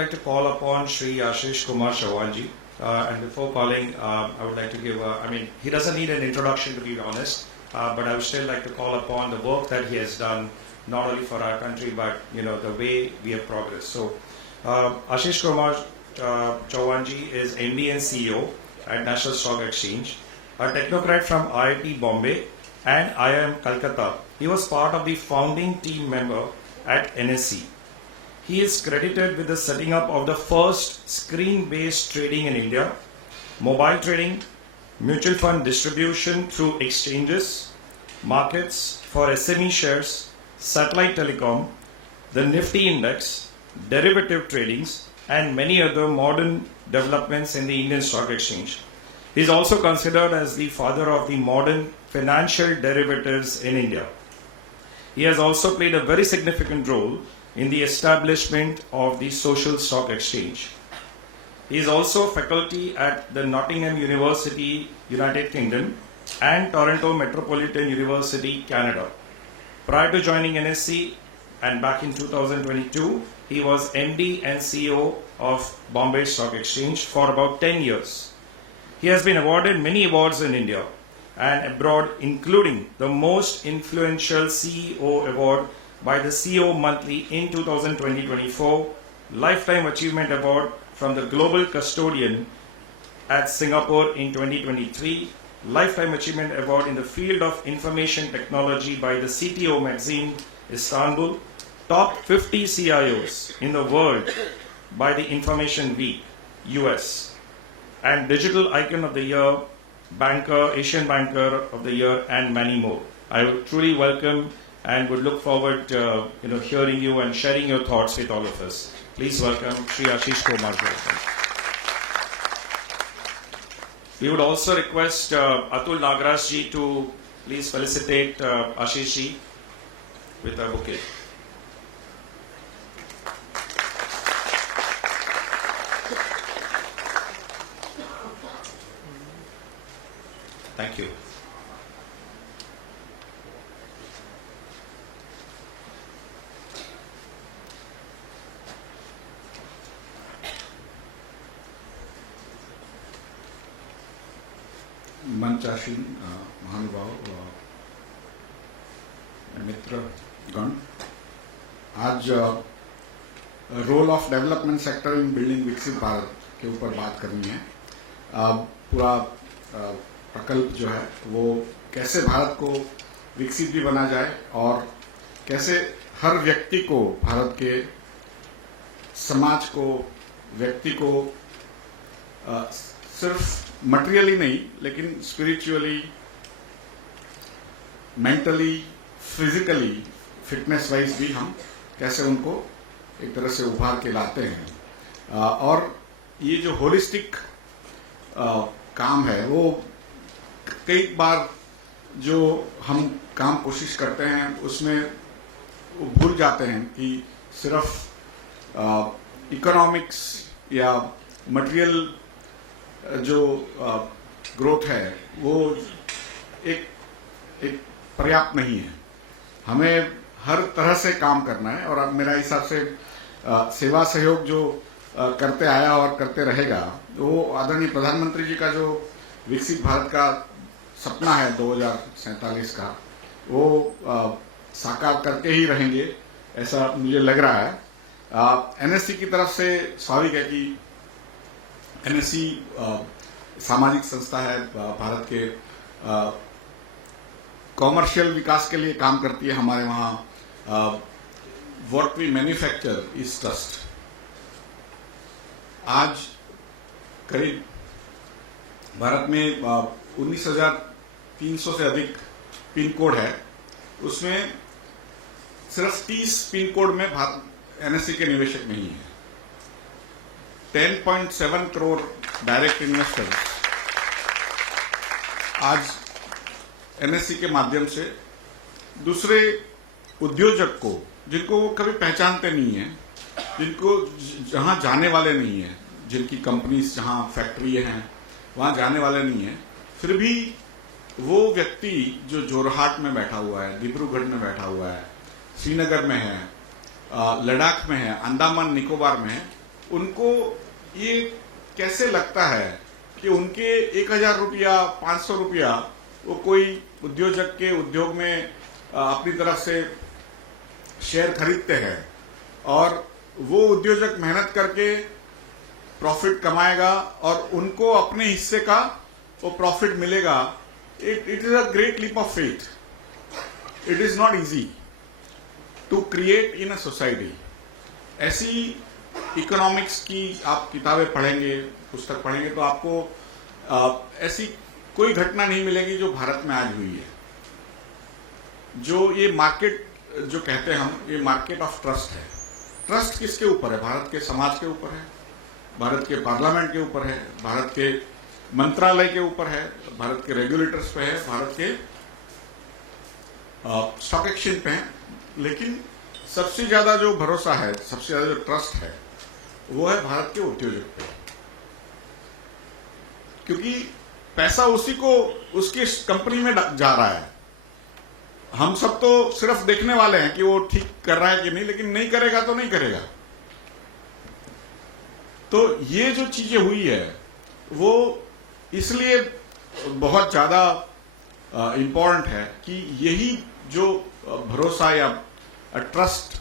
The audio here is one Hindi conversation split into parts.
like to call upon Shri Ashish Kumar Chauhan. And before calling, I would like to give he doesn't need an introduction, to be honest, but I would still like to call upon the work that he has done, not only for our country, but, the way we have progressed. So, Ashish Kumar Chauhan is MD and CEO at National Stock Exchange, a technocrat from IIT Bombay and IIM Calcutta. He was part of the founding team member at NSE. He is credited with the setting up of the first screen-based trading in India, mobile trading, mutual fund distribution through exchanges, markets for SME shares, satellite telecom, the Nifty index, derivative tradings, and many other modern developments in the Indian Stock Exchange. He is also considered as the father of the modern financial derivatives in India. He has also played a very significant role in the establishment of the Social Stock Exchange. He is also faculty at the Nottingham University, United Kingdom, and Toronto Metropolitan University, Canada. Prior to joining NSE and back in 2022, he was MD and CEO of Bombay Stock Exchange for about 10 years. He has been awarded many awards in India and abroad, including the most influential CEO award by the CEO Monthly in 2020-24, Lifetime Achievement Award from the Global Custodian at Singapore in 2023, Lifetime Achievement Award in the field of information technology by the CTO magazine, Istanbul, top 50 CIOs in the world by the Information Week, US, and Digital Icon of the Year, Banker, Asian Banker of the Year, and many more. I would truly welcome and would look forward to hearing you and sharing your thoughts with all of us. Please welcome Shri Ashish Kumar. We would also request Atul Nagaraj ji to please felicitate Ashish ji with a bouquet. Thank you. मंचासीन महानुभाव मित्र गण, आज role of development sector in building विकसित भारत के ऊपर बात करनी है। पूरा प्रकल्प जो है वो कैसे भारत को विकसित भी बना जाए और कैसे हर व्यक्ति को, भारत के समाज को, व्यक्ति को सिर्फ मटेरियली नहीं लेकिन spiritually, mentally, physically, fitness wise भी हम कैसे उनको एक तरह से उभार के लाते हैं। और ये जो होलिस्टिक काम है वो कई बार जो हम काम कोशिश करते हैं उसमें वो भूल जाते हैं कि सिर्फ इकोनॉमिक्स या मटेरियल जो ग्रोथ है वो एक पर्याप्त नहीं है। हमें हर तरह से काम करना है और मेरा हिसाब से सेवा सहयोग जो करते आया और करते रहेगा, वो आदरणीय प्रधानमंत्री जी का जो विकसित भारत का सपना है 2047 का, वो साकार करके ही रहेंगे, ऐसा मुझे लग रहा है। एनएससी की तरफ से स्वाभाविक है कि एनएससी सामाजिक संस्था है, भारत के कॉमर्शियल विकास के लिए काम करती है। हमारे वहाँ what we manufacture is trust. आज करीब भारत में 19,300 से अधिक पिन कोड है, उसमें सिर्फ 30 पिन कोड में एनएससी के निवेशक नहीं है। 10.7 करोड़ डायरेक्ट इन्वेस्टर्स आज एनएससी के माध्यम से दूसरे उद्योजक को, जिनको वो कभी पहचानते नहीं है, जिनको जहां जाने वाले नहीं है, जिनकी कंपनीज जहां फैक्ट्री हैं वहां जाने वाले नहीं है, फिर भी वो व्यक्ति जो जोरहाट में बैठा हुआ है, डिब्रूगढ़ में बैठा हुआ है, श्रीनगर में है, लद्दाख में है, अंडमान निकोबार में है, उनको ये कैसे लगता है कि उनके 1000 रुपया 500 रुपया वो कोई उद्योजक के उद्योग में अपनी तरफ से शेयर खरीदते हैं और वो उद्योजक मेहनत करके प्रॉफिट कमाएगा और उनको अपने हिस्से का वो प्रॉफिट मिलेगा. It is a great leap of faith. It is not easy to create in a society. ऐसी इकोनॉमिक्स की आप किताबें पढ़ेंगे, पुस्तक पढ़ेंगे तो आपको ऐसी कोई घटना नहीं मिलेगी जो भारत में आज हुई है. जो ये मार्केट जो कहते हैं हम, ये मार्केट ऑफ ट्रस्ट है. ट्रस्ट किसके ऊपर है? भारत के समाज के ऊपर है, भारत के पार्लियामेंट के ऊपर है, भारत के मंत्रालय के ऊपर है, भारत के रेगुलेटर्स पे है, भारत के स्टॉक एक्सचेंज पे है. लेकिन सबसे ज्यादा जो भरोसा है, सबसे ज्यादा जो ट्रस्ट है, वो है भारत के उद्योजक पे. क्योंकि पैसा उसी को उसकी कंपनी में जा रहा है. हम सब तो सिर्फ देखने वाले हैं कि वो ठीक कर रहा है कि नहीं, लेकिन नहीं करेगा तो नहीं करेगा. तो ये जो चीजें हुई है वो इसलिए बहुत ज्यादा इंपॉर्टेंट है कि यही जो भरोसा या ट्रस्ट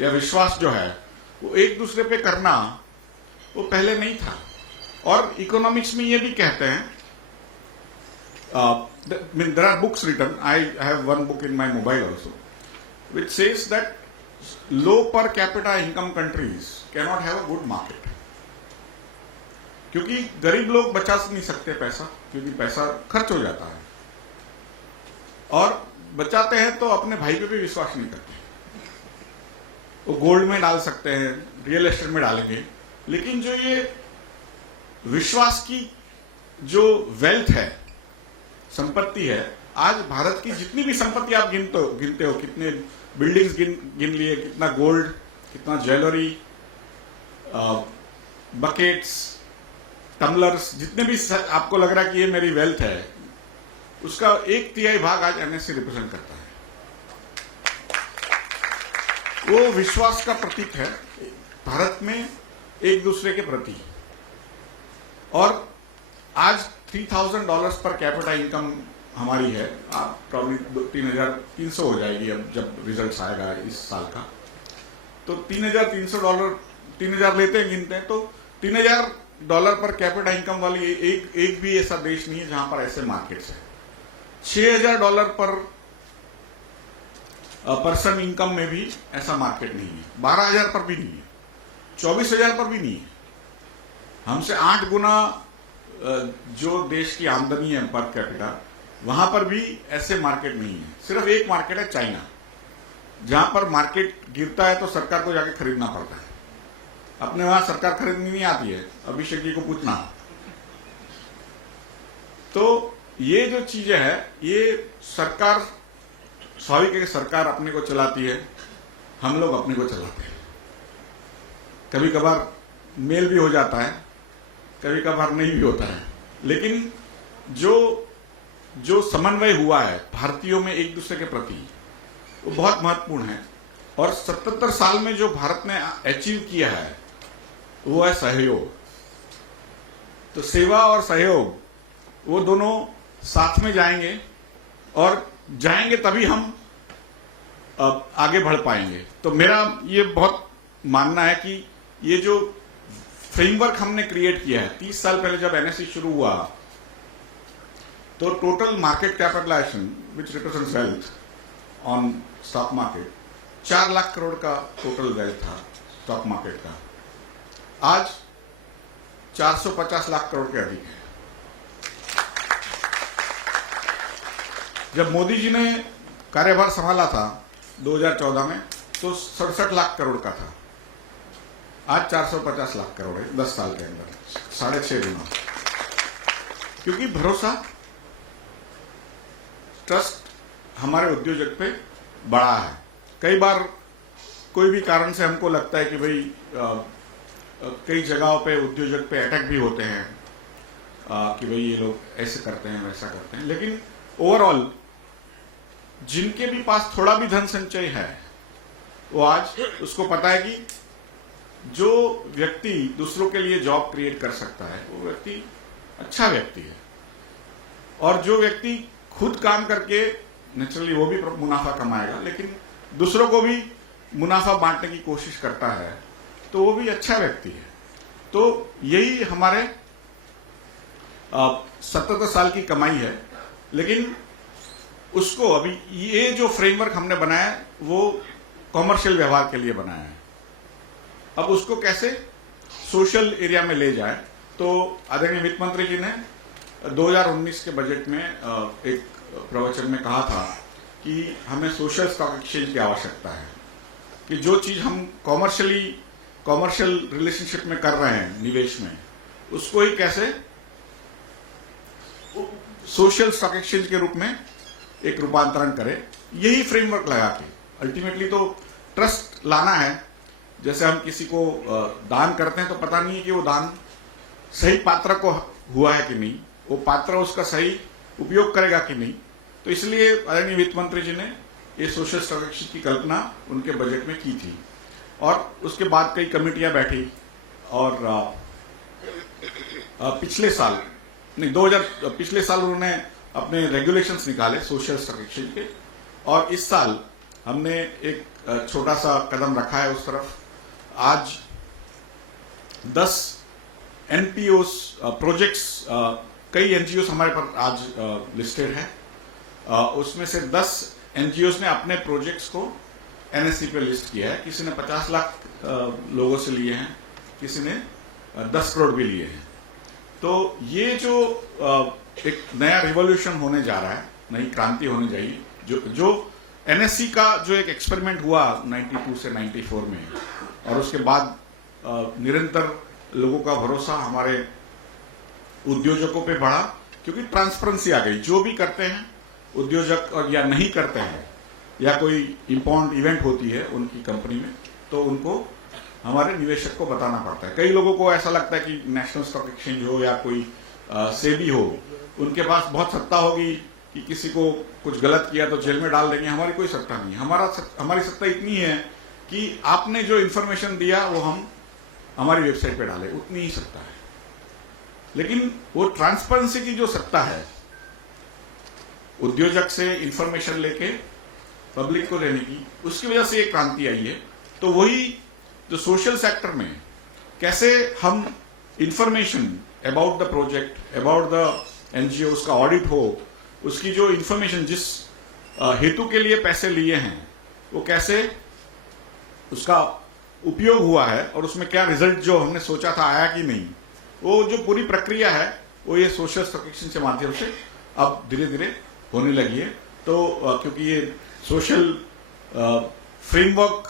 या विश्वास जो है वो एक दूसरे पे करना वो पहले नहीं था. और इकोनॉमिक्स में ये भी कहते हैं, there are books written. I have one book in my mobile also, which says that low per capita income countries cannot have a good market. क्योंकि गरीब लोग बचा नहीं सकते पैसा, क्योंकि पैसा खर्च हो जाता है, और बचाते हैं तो अपने भाई पे भी विश्वास नहीं करते. वो गोल्ड में डाल सकते हैं, रियल एस्टेट में डालेंगे, लेकिन जो ये विश्वास की जो वेल्थ है, संपत्ति है, आज भारत की जितनी भी संपत्ति आप गिनते हो, कितने बिल्डिंग्स गिन लिए, कितना गोल्ड, कितना ज्वेलरी, बकेट्स, टम्बलर्स, जितने भी आपको लग रहा है कि ये मेरी वेल्थ है, उसका 1/3 भाग आज एनएससी रिप्रेजेंट करता है. वो विश्वास का प्रतीक है भारत में एक दूसरे के प्रति. और आज $3,000 पर कैपिटा इनकम हमारी है. आप प्रॉब्ली 3,300 हो जाएगी अब जब रिजल्ट्स आएगा इस साल का. तो $3,300, 3,000 लेते हैं, गिनते हैं, तो $3,000 पर कैपिटा इनकम वाली एक भी ऐसा देश नहीं है जहां पर ऐसे मार्केट्स है. $6,000 पर पर्सन इनकम में भी ऐसा मार्केट नहीं है. 12,000 पर भी नहीं है, 24,000 पर भी नहीं है. हमसे 8 गुना जो देश की आमदनी है पर कैपिटा, वहां पर भी ऐसे मार्केट नहीं है. सिर्फ एक मार्केट है, चाइना, जहां पर मार्केट गिरता है तो सरकार को जाके खरीदना पड़ता है. अपने वहां सरकार खरीदनी नहीं आती है, अभिषेक जी को पूछना. तो ये जो चीजें है, ये सरकार, स्वाभाविक है कि सरकार अपने को चलाती है, हम लोग अपने को चलाते हैं. कभी कभार मेल भी हो जाता है, कभी कभार नहीं भी होता है, लेकिन जो समन्वय हुआ है भारतीयों में एक दूसरे के प्रति, वो बहुत महत्वपूर्ण है. और 77 साल में जो भारत ने अचीव किया है वो है सहयोग. तो सेवा और सहयोग, वो दोनों साथ में जाएंगे, और जाएंगे तभी हम आगे बढ़ पाएंगे. तो मेरा ये बहुत मानना है कि ये जो फ्रेमवर्क हमने क्रिएट किया है, 30 साल पहले जब एनएससी शुरू हुआ, तो total market capitalisation which represents wealth on stock market 4 lakh crore का टोटल वेल्थ था स्टॉक मार्केट का. आज 450 लाख करोड़ के अधिक है. जब मोदी जी ने कार्यभार संभाला था 2014 में, तो 67 लाख करोड़ का था. आज 450 लाख करोड़ है 10 साल के अंदर, 6.5 गुना. क्योंकि भरोसा, ट्रस्ट हमारे उद्योजक पे बड़ा है. कई बार कोई भी कारण से हमको लगता है कि भाई कई जगहों पे उद्योजक पे अटैक भी होते हैं कि भाई ये लोग ऐसे करते हैं, वैसा करते हैं, लेकिन ओवरऑल जिनके भी पास थोड़ा भी धन संचय है, वो आज उसको पता है कि जो व्यक्ति दूसरों के लिए जॉब क्रिएट कर सकता है वो व्यक्ति अच्छा व्यक्ति है, और जो व्यक्ति खुद काम करके नेचुरली वो भी मुनाफा कमाएगा, लेकिन दूसरों को भी मुनाफा बांटने की कोशिश करता है तो वो भी अच्छा व्यक्ति है। तो यही हमारे 77 साल की कमाई है, लेकिन उसको अभी ये जो फ्रेमवर्क हमने बनाया है वो कॉमर्शियल व्यवहार के लिए बनाया है। अब उसको कैसे सोशल एरिया में ले जाए, तो आदरणीय वित्त मंत्री जी ने 2019 के बजट में एक प्रवचन में कहा था कि हमें सोशल स्टॉक एक्सचेंज की आवश्यकता है, कि जो चीज हम कॉमर्शियल रिलेशनशिप में कर रहे हैं निवेश में, उसको ही कैसे सोशल स्टॉक एक्सचेंज के रूप में एक रूपांतरण करें। यही फ्रेमवर्क लगा के अल्टीमेटली तो ट्रस्ट लाना है। जैसे हम किसी को दान करते हैं तो पता नहीं है कि वो दान सही पात्र को हुआ है कि नहीं, वो पात्र उसका सही उपयोग करेगा कि नहीं। तो इसलिए आदरणीय वित्त मंत्री जी ने ये सोशल स्टॉक एक्सचेंज की कल्पना उनके बजट में की थी, और उसके बाद कई कमेटियां बैठी, और पिछले साल उन्होंने अपने रेगुलेशंस निकाले सोशल स्टॉक एक्सचेंज के, और इस साल हमने एक छोटा सा कदम रखा है उस तरफ। आज 10 एनपीओस प्रोजेक्ट्स, कई एनजीओस हमारे पर आज लिस्टेड है, उसमें से 10 एनजीओस ने अपने प्रोजेक्ट्स को एनएससी पे लिस्ट किया है। किसी ने 50 लाख लोगों से लिए हैं, किसी ने 10 करोड़ भी लिए हैं। तो ये जो एक नया रिवॉल्यूशन होने जा रहा है, नई क्रांति होने जाएगी, जो एनएससी का जो एक एक्सपेरिमेंट हुआ 92 से 94 में, और उसके बाद निरंतर लोगों का भरोसा हमारे उद्योजकों पे बढ़ा, क्योंकि ट्रांसपेरेंसी आ गई। जो भी करते हैं उद्योजक, और या नहीं करते हैं, या कोई इम्पोर्टेंट इवेंट होती है उनकी कंपनी में, तो उनको हमारे निवेशक को बताना पड़ता है। कई लोगों को ऐसा लगता है कि नेशनल स्टॉक एक्सचेंज हो या कोई सेबी हो, उनके पास बहुत सत्ता होगी कि किसी को कुछ गलत किया तो जेल में डाल देंगे। हमारी कोई सत्ता नहीं है। हमारी सत्ता इतनी है कि आपने जो इंफॉर्मेशन दिया वो हम हमारी वेबसाइट पे डालें, उतनी ही सत्ता है। लेकिन वो ट्रांसपेरेंसी की जो सत्ता है, उद्योजक से इंफॉर्मेशन लेके पब्लिक को देने की, उसकी वजह से एक क्रांति आई है। तो वही जो सोशल सेक्टर में कैसे हम information about the project, about the NGO, उसका ऑडिट हो, उसकी जो इंफॉर्मेशन जिस हेतु के लिए पैसे लिए हैं वो कैसे उसका उपयोग हुआ है, और उसमें क्या रिजल्ट जो हमने सोचा था आया कि नहीं, वो जो पूरी प्रक्रिया है वो ये सोशल स्टॉक एक्सचेंज के माध्यम से अब धीरे धीरे होने लगी है। तो क्योंकि ये सोशल फ्रेमवर्क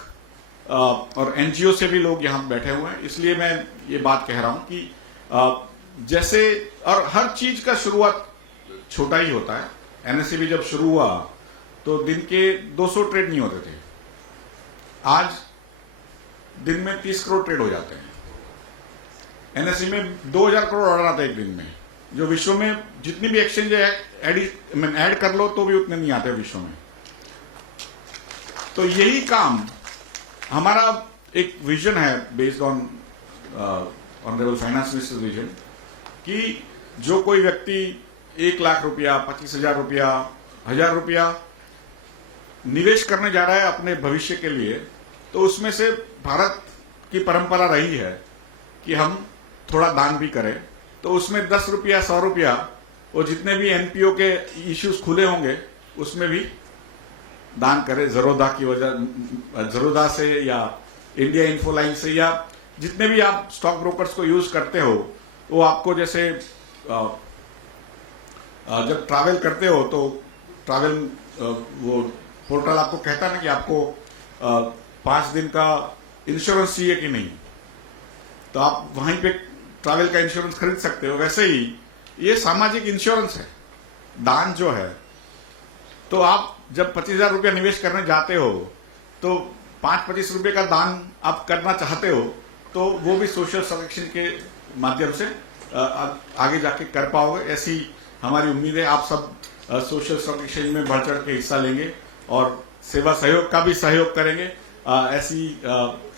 और एनजीओ से भी लोग यहाँ बैठे हुए हैं, इसलिए मैं ये बात कह रहा हूँ कि जैसे, और हर चीज का शुरुआत छोटा ही होता है। एनएससी भी जब शुरू हुआ तो दिन के 200 ट्रेड नहीं होते थे, आज दिन में 30 करोड़ ट्रेड हो जाते हैं। एनएससी में 2000 करोड़ ऑर्डर आते हैं एक दिन में, जो विश्व में जितनी भी एक्सचेंज ऐड कर लो तो भी उतने नहीं आते विश्व में। तो यही काम हमारा एक विजन है, based on honourable finance minister vision, कि जो कोई व्यक्ति 1 लाख रुपया, 25,000 रुपया, 1000 रुपया निवेश करने जा रहा है अपने भविष्य के लिए, तो उसमें से भारत की परंपरा रही है कि हम थोड़ा दान भी करें। तो उसमें 10 रुपया, 100 रुपया, और जितने भी एनपीओ के इश्यूज खुले होंगे उसमें भी दान करें। जरोदा से या इंडिया इन्फोलाइन से, या जितने भी आप स्टॉक ब्रोकर्स को यूज करते हो, वो आपको जैसे जब ट्रैवल करते हो तो ट्रैवल वो पोर्टल आपको कहता है ना कि आपको 5 दिन का इंश्योरेंस चाहिए कि नहीं, तो आप वहीं पे ट्रैवल का इंश्योरेंस खरीद सकते हो। वैसे ही ये सामाजिक इंश्योरेंस है, दान जो है। तो आप जब 25,000 रुपया निवेश करने जाते हो तो 5-25 रुपये का दान आप करना चाहते हो, तो वो भी सोशल स्टॉक एक्सचेंज के माध्यम से आगे जाके कर पाओगे। ऐसी हमारी उम्मीद है। आप सब सोशल स्टॉक एक्सचेंज में बढ़ चढ़ के हिस्सा लेंगे और सेवा सहयोग का भी सहयोग करेंगे। ऐसी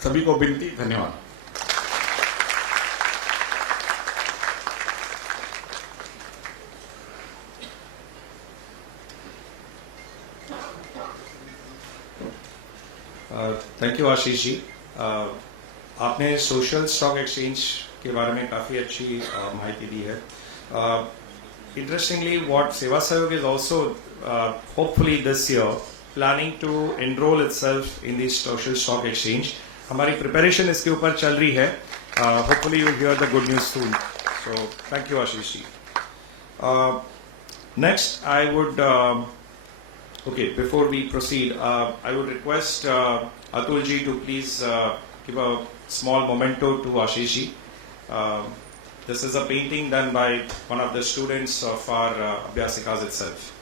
सभी को विनती। धन्यवाद। Thank you Ashish ji. आपने सोशल स्टॉक एक्सचेंज के बारे में काफ़ी अच्छी माहिती दी है. Interestingly, what Seva Sahayog is also hopefully this year planning to enroll itself in the social stock exchange. हमारी preparation इसके ऊपर चल रही है. Hopefully you will hear the good news soon. So thank you Ashish ji. Next, I would okay, before we proceed, I would request Atul ji to please give a small memento to Ashish ji. This is a painting done by one of the students of our Abhyasikas itself.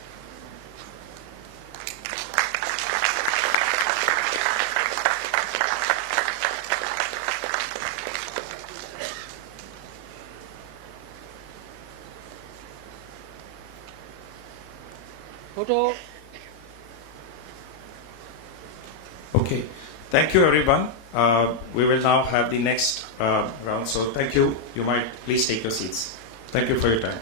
Photo. Okay, thank you everyone. We will now have the next round. So thank you. You might please take your seats. Thank you for your time.